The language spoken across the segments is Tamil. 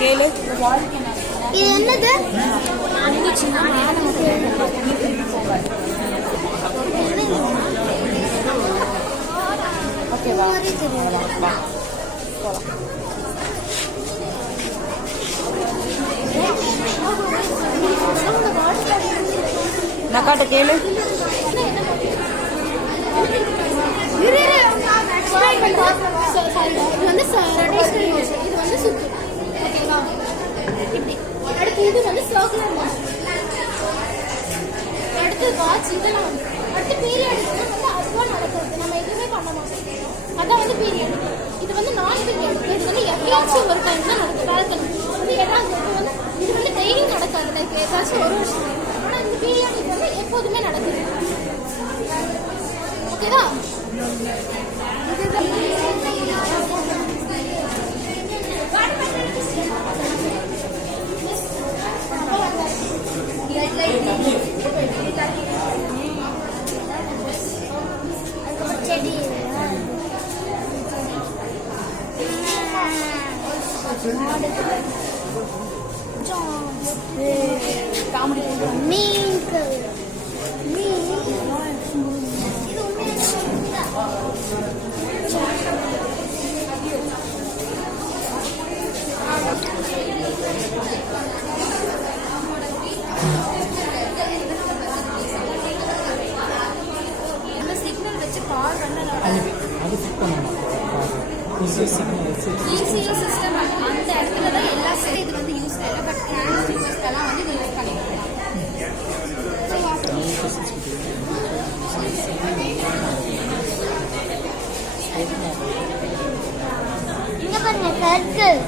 கேளு இது என்னது? நக்காட்ட கேளு. அடுத்து இது வந்து சர்க்குலர் மோஷன். அடுத்து வாட்ச் இதெல்லாம் வந்து அடுத்து பீரியட் வந்து அதுவா நடக்கிறது. நம்ம எதுவுமே பண்ண மாட்டோம். அதான் வந்து பீரியட். இது வந்து நான் பீரியட். இது வந்து எப்பயாச்சும் ஒரு டைம் தான் நடக்கும். இது ஏதாவது வந்து இது வந்து டெய்லி நடக்காது. லைக் ஏதாச்சும் ஒரு வருஷம். ஆனால் இந்த பீரியட் இது வந்து எப்போதுமே நடக்குது. ஓகேவா? ECS சிஸ்டம் அந்த இடத்துல தான் எல்லா சைடும் இது வந்து யூஸ் ஆகும். பட் டிரான்ஸ்மிட்டர்ஸ்லாம் வந்து இது யூஸ் பண்ணிக்கலாம். இங்க பாருங்க சர்க்கிள்.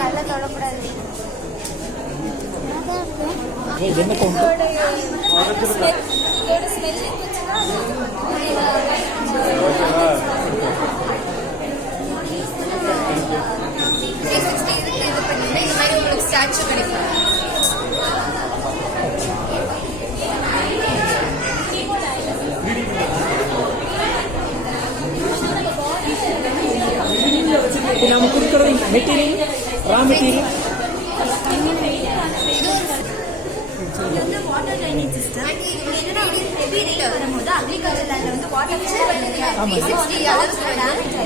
நல்லா தொடக்கூடாது. ஸ்டாச்சு கிடைக்கும். நம்ம கொடுக்குறது material raw material water drainage system. என்னன்னா ஹெவி ரெயின் வரும்போது அக்ரிகல்ச்சர் லேண்ட்ல வந்து வாட்டர்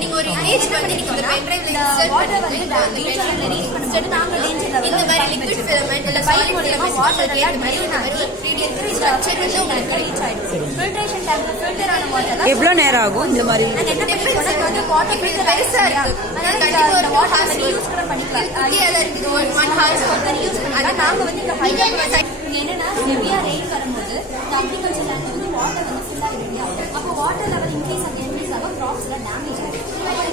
நீங்க ஒரு இமேஜ் வந்து நீங்க இந்த பென் டிரைவ்ல வாட்டர் வந்து டேஞ்சர்ல ரீச் பண்ணும்போது நாங்க டேஞ்சர்ல இந்த மாதிரி லிக்விட் ஃபிலமெண்ட் இல்ல பைப் மூலமா வாட்டர் எல்லாம் மெயின் ஆகி ரேடியேட்டர் ஸ்ட்ரக்சர் வந்து உங்களுக்கு ரீச் ஆயிடும். ஃபில்ட்ரேஷன் டேங்க்ல ஃபில்டர் ஆன வாட்டர் எவ்வளவு நேரம் ஆகும் இந்த மாதிரி? என்ன பண்ணுவோம்னா வந்து வாட்டர் ஃபில்டர் பெருசா இருக்கு. அதனால இந்த வாட்டர் வந்து யூஸ் கூட பண்ணிக்கலாம். அதுல இருக்கு 1 ஹார்ஸ் வாட்டர் யூஸ் பண்ணலாம். நாங்க வந்து இந்த ஹைட்ரோ என்னன்னா ஹெவியா ரெயின் வரும்போது இந்த அக்ரிகல்ச்சர் லேண்ட் வந்து வாட்டர் வந்து ஃபுல்லா இல்லையா, அப்போ வாட்டர் லெவல் இன்க்ரீஸ் ஆகும், கிராப்ஸ் எல்லாம் டேமேஜ் ஆகும்.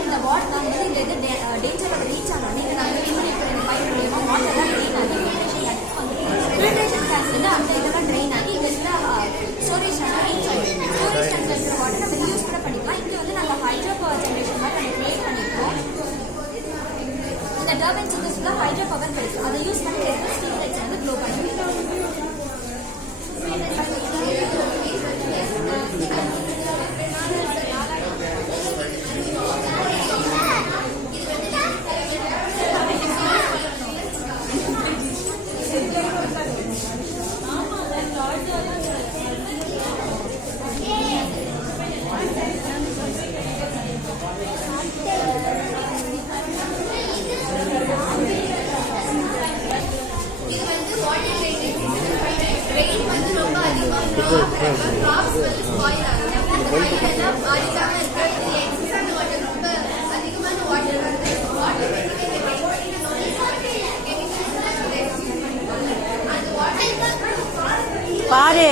இந்த வாட்டர் நாங்கள் வந்து இந்த இது டேஞ்சர் லெவல் ரீச் ஆனோம். நீங்கள் நாங்கள் இந்த பைப் மூலியமா வாட்டர் எல்லாம் ட்ரெயின் ஆகி ஃபில்ட்ரேஷன் டேங்க்ஸ் வந்து அந்த இதெல்லாம் ட்ரெயின் ஆகி இங்கே ஸ்டோரேஜ் டேங்க் ரீச் ஆகும். ஸ்டோரேஜ் டேங்க்ல இருக்கிற வாட்டர் நம்ம யூஸ் கூட பண்ணிக்கலாம். இங்கே வந்து நாங்கள் ஹைட்ரோ பவர் ஜென்ரேஷன் மாதிரி நம்ம கிரியேட் பண்ணியிருக்கோம். இந்த டர்பைன் சிந்தஸ்ல ஹைட்ரோ பவர் கிடைக்கும். அதை யூஸ் பண்ணி ஸ்டீம் லைட்ஸ் வந்து க்ளோ பண்ணுவோம். பாரு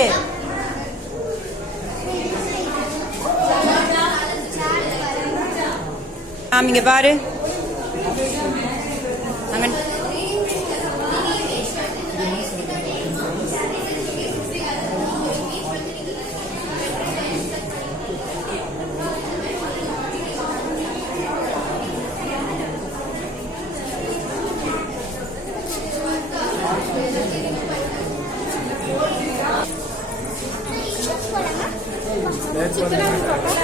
இங்க பாரு சிக்கன்